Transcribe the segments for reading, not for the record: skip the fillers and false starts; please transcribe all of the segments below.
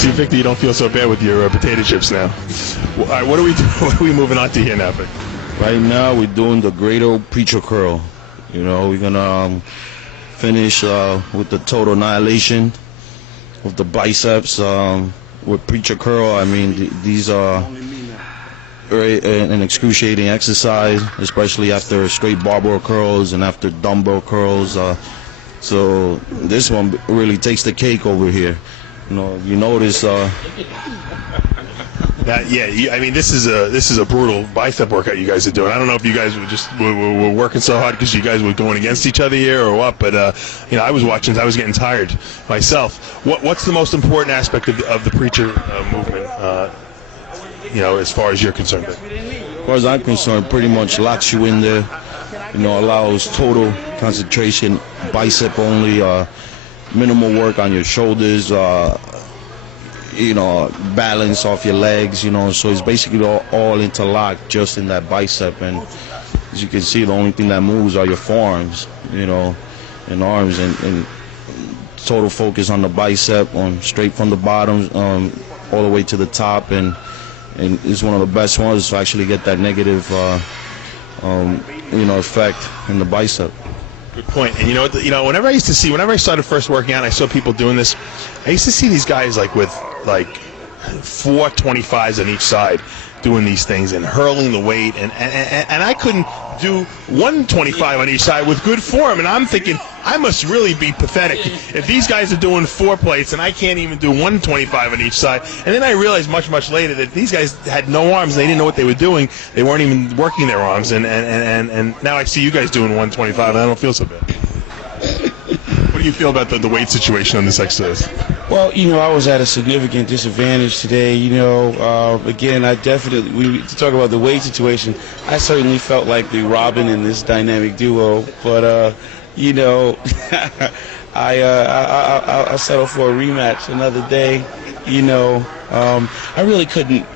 See, Victor, you don't feel so bad with your potato chips now. Well, all right, what are we doing? What are we moving on to here now, Victor? Right now, we're doing the great old preacher curl. You know, we're gonna finish with the total annihilation of the biceps with preacher curl. I mean, these are an excruciating exercise, especially after straight barbell curls and after dumbbell curls. So this one really takes the cake over here. You know, you notice. I mean, this is a brutal bicep workout you guys are doing. I don't know if you guys were working so hard because you guys were going against each other here or what, but you know, I was watching. I was getting tired myself. What's the most important aspect of the preacher movement? You know, as far as you're concerned. As far as I'm concerned, pretty much locks you in there. You know, allows total concentration, bicep only, minimal work on your shoulders. You know, balance off your legs, you know, so it's basically all interlocked just in that bicep. And as you can see, the only thing that moves are your forearms, you know, and arms, and total focus on the bicep, on straight from the bottom all the way to the top. And it's one of the best ones to actually get that negative you know, effect in the bicep. Good point. And you know, whenever I started first working out, I saw people doing this. I used to see these guys with 4 25s on each side doing these things and hurling the weight, and I couldn't do 125 on each side with good form, and I'm thinking I must really be pathetic if these guys are doing 4 plates and I can't even do 125 on each side. And then I realized much later that these guys had no arms, they didn't know what they were doing, they weren't even working their arms, and now I see you guys doing 125 and I don't feel so bad. What do you feel about the weight situation on this exercise? Well, you know, I was at a significant disadvantage today. You know, again, to talk about the weight situation, I certainly felt like the Robin in this dynamic duo. But, you know, I'll settle for a rematch another day. You know, I really couldn't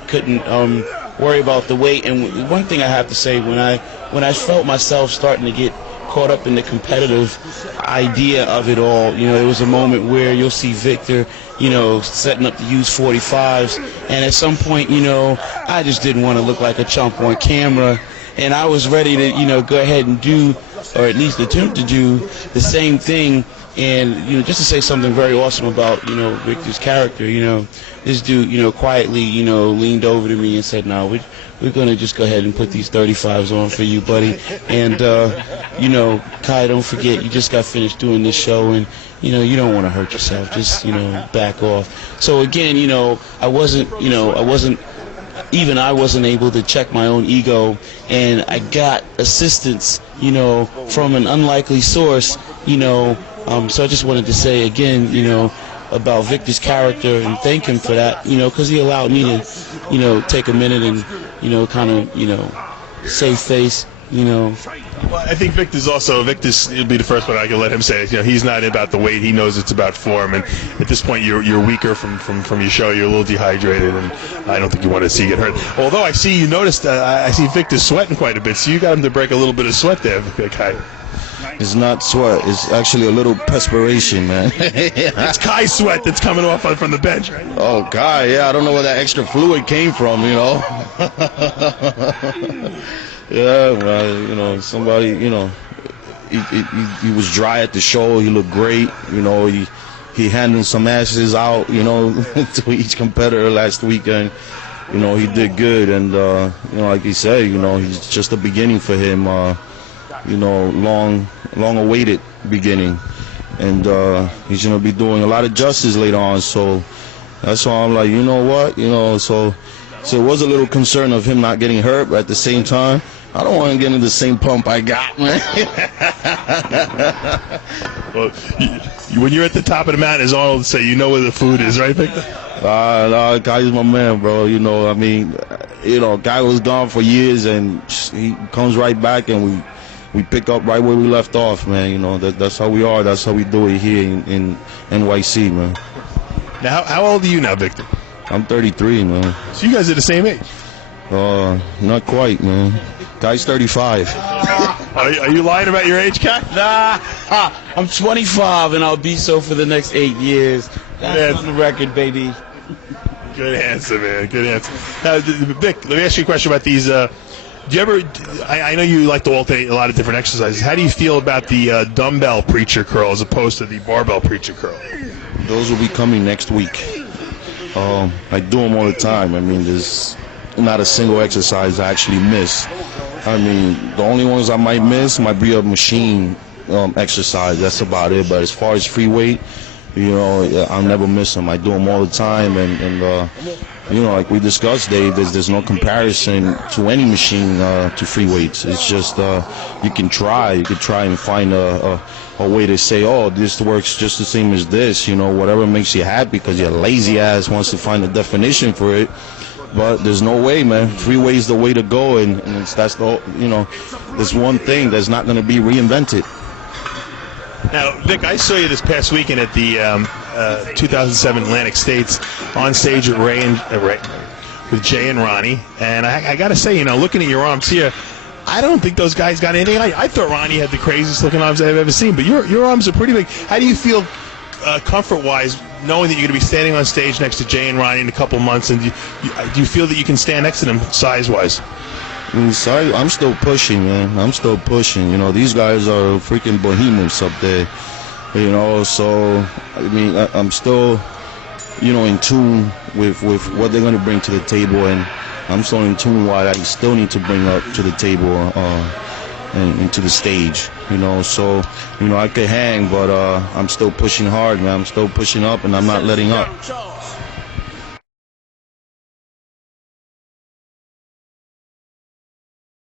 worry about the weight. And one thing I have to say, when I felt myself starting to get caught up in the competitive idea of it all, you know, there was a moment where you'll see Victor, you know, setting up to use 45s, and at some point, you know, I just didn't want to look like a chump on camera, and I was ready to, you know, go ahead and do, or at least attempt to do, the same thing. And, you know, just to say something very awesome about, you know, Victor's character, you know, this dude, you know, quietly, you know, leaned over to me and said, "No, we're going to just go ahead and put these 35s on for you, buddy. And, you know, Kai, don't forget, you just got finished doing this show, and, you know, you don't want to hurt yourself. Just, you know, back off." So, again, you know, I wasn't able to check my own ego, and I got assistance, you know, from an unlikely source, you know. So I just wanted to say again, you know, about Victor's character and thank him for that, you know, because he allowed me to, you know, take a minute and, you know, kind of, you know, save face, you know. Well, I think Victor's will be the first one I can let him say it. You know, he's not about the weight, he knows it's about form, and at this point you're weaker from your show, you're a little dehydrated, and I don't think you want to see you get hurt. Although I see I see Victor sweating quite a bit, so you got him to break a little bit of sweat there, Kai. It's not sweat. It's actually a little perspiration, man. It's Kai's sweat that's coming off from the bench, right? Oh, Kai, yeah. I don't know where that extra fluid came from, you know. Yeah, well, you know, somebody, you know, he was dry at the show. He looked great. You know, he handed some ashes out, you know, to each competitor last weekend. You know, he did good. And, you know, like he said, you know, he's just the beginning for him. You know, long awaited beginning, and he's gonna be doing a lot of justice later on. So that's why I'm like, you know what, you know, so it was a little concern of him not getting hurt, but at the same time, I don't want to get into the same pump I got, man. Well, when you're at the top of the mountain, as Arnold would say, you know where the food is, right, Victor? Guy's my man, bro. You know, I mean, you know, Guy was gone for years, and he comes right back, and we pick up right where we left off, man. You know, that's how we are. That's how we do it here in NYC, man. Now, how old are you now, Victor? I'm 33, man. So you guys are the same age? Not quite, man. Guy's 35. Are you lying about your age, Kai? Nah, I'm 25, and I'll be so for the next 8 years. That's on the record, baby. Good answer, man. Good answer. Now, Vic, let me ask you a question about these. Do you ever? I know you like to alternate a lot of different exercises. How do you feel about the dumbbell preacher curl as opposed to the barbell preacher curl? Those will be coming next week. I do them all the time. I mean, there's not a single exercise I actually miss. I mean, the only ones I might miss might be a machine exercise. That's about it. But as far as free weight, you know, I'll never miss them. I do them all the time, and you know, like we discussed, Dave, there's no comparison to any machine to free weights. It's just you can try and find a way to say, oh, this works just the same as this. You know, whatever makes you happy, because your lazy ass wants to find a definition for it. But there's no way, man. Free weight is the way to go, and that's the, you know, there's one thing that's not going to be reinvented. Now, Vic, I saw you this past weekend at the 2007 Atlantic States on stage with with Jay and Ronnie, and I got to say, you know, looking at your arms here, I don't think those guys got anything. I thought Ronnie had the craziest looking arms I've ever seen, but your arms are pretty big. How do you feel comfort-wise, knowing that you're going to be standing on stage next to Jay and Ronnie in a couple months, and do you feel that you can stand next to them size-wise? I'm still pushing, man. I'm still pushing. You know, these guys are freaking behemoths up there. You know, so I mean, I'm still, you know, in tune with what they're going to bring to the table, and I'm still in tune what I still need to bring up to the table and to the stage. You know, so you know, I could hang, but I'm still pushing hard, man. I'm still pushing up, and I'm not letting up.